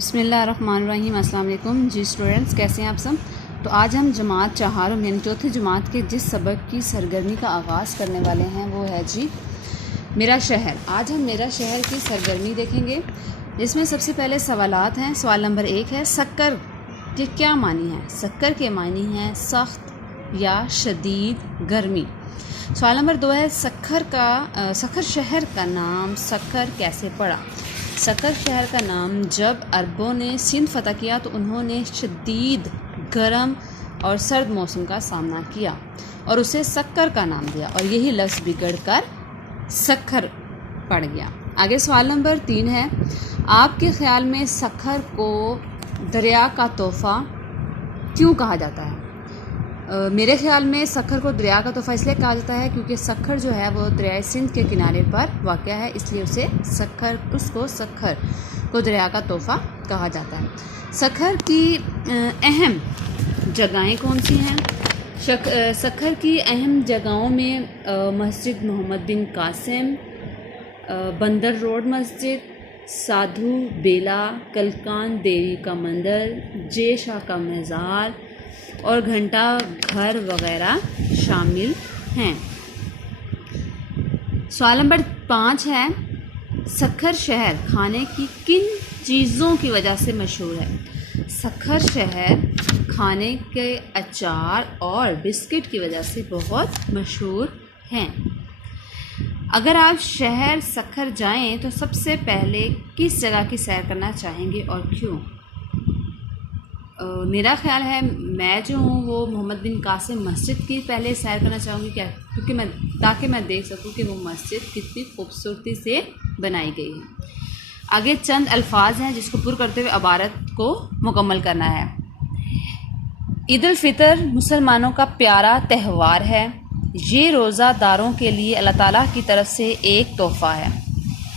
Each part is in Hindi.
बिस्मिल्लाहिर्रहमानिर्रहीम। अस्सलाम वालेकुम जी स्टूडेंट्स, कैसे हैं आप सब। तो आज हम जमात चहारम यानी चौथी जमात के जिस सबक की सरगर्मी का आगाज़ करने वाले हैं वो है जी मेरा शहर। आज हम मेरा शहर की सरगर्मी देखेंगे, जिसमें सबसे पहले सवालात हैं। सवाल नंबर 1 है, शक्कर के क्या मानी हैं। शक्कर के मानी हैं सख्त या शदीद गर्मी। सवाल नंबर 2 है, सखर शहर का नाम सखर कैसे पड़ा। सखर शहर का नाम जब अरबों ने सिंध फतह किया तो उन्होंने शदीद गर्म और सर्द मौसम का सामना किया और उसे शक्कर का नाम दिया और यही लफ्ज़ बिगड़ कर सखर पड़ गया। आगे सवाल नंबर 3 है, आपके ख़्याल में सखर को दरिया का तोहफ़ा क्यों कहा जाता है। मेरे ख़्याल में सखर को दरिया का तोहफ़ा इसलिए कहा जाता है क्योंकि सखर जो है वो दरिया सिंध के किनारे पर वाक़या है, इसलिए उसको सखर को दरिया का तोहफ़ा कहा जाता है। सखर की अहम जगहें कौन सी हैं। सखर की अहम जगहों में मस्जिद मोहम्मद बिन कासिम, बंदर रोड मस्जिद, साधु बेला, कलकान देवी का मंदिर, जय शाह का मज़ार और घंटा घर वगैरह शामिल हैं। सवाल नंबर 5 है, सखर शहर खाने की किन चीज़ों की वजह से मशहूर है। सखर शहर खाने के अचार और बिस्किट की वजह से बहुत मशहूर हैं। अगर आप शहर सखर जाएं तो सबसे पहले किस जगह की सैर करना चाहेंगे और क्यों। मेरा ख़्याल है मैं जो हूँ वो मोहम्मद बिन कासिम मस्जिद की पहले सैर करना चाहूँगी, क्योंकि ताकि मैं देख सकूँ कि वो मस्जिद कितनी खूबसूरती से बनाई गई है। आगे चंद अल्फाज हैं जिसको पुर करते हुए इबारत को मुकम्मल करना है। ईद उल फितर मुसलमानों का प्यारा त्यौहार है। ये रोज़ादारों के लिए अल्लाह ताला की तरफ से एक तोहफ़ा है।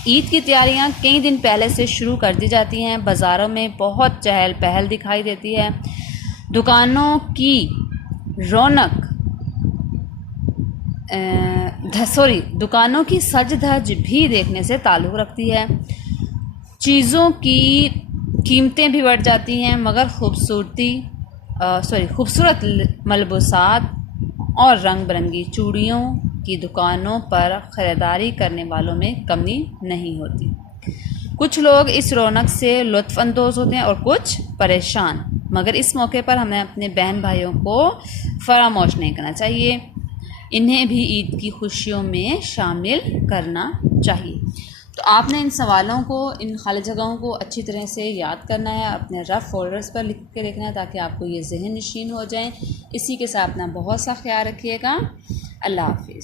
ईद की तैयारियां कई दिन पहले से शुरू कर दी जाती हैं। बाज़ारों में बहुत चहल पहल दिखाई देती है। दुकानों की रौनक दुकानों की सज धज भी देखने से ताल्लुक़ रखती है। चीज़ों की कीमतें भी बढ़ जाती हैं, मगर खूबसूरत मलबूसात और रंग बिरंगी चूड़ियों की दुकानों पर ख़रीदारी करने वालों में कमी नहीं होती। कुछ लोग इस रौनक से लुत्फ़ अंदोज़ होते हैं और कुछ परेशान, मगर इस मौके पर हमें अपने बहन भाइयों को फरामोश नहीं करना चाहिए। इन्हें भी ईद की खुशियों में शामिल करना चाहिए। तो आपने इन सवालों को, इन खाली जगहों को अच्छी तरह से याद करना है, अपने रफ़ फोल्डर्स पर लिख के देखना है ताकि आपको ये ज़हन नशीन हो जाए। इसी के साथ अपना बहुत सा ख्याल रखिएगा। अल्लाह हाफ़िज़।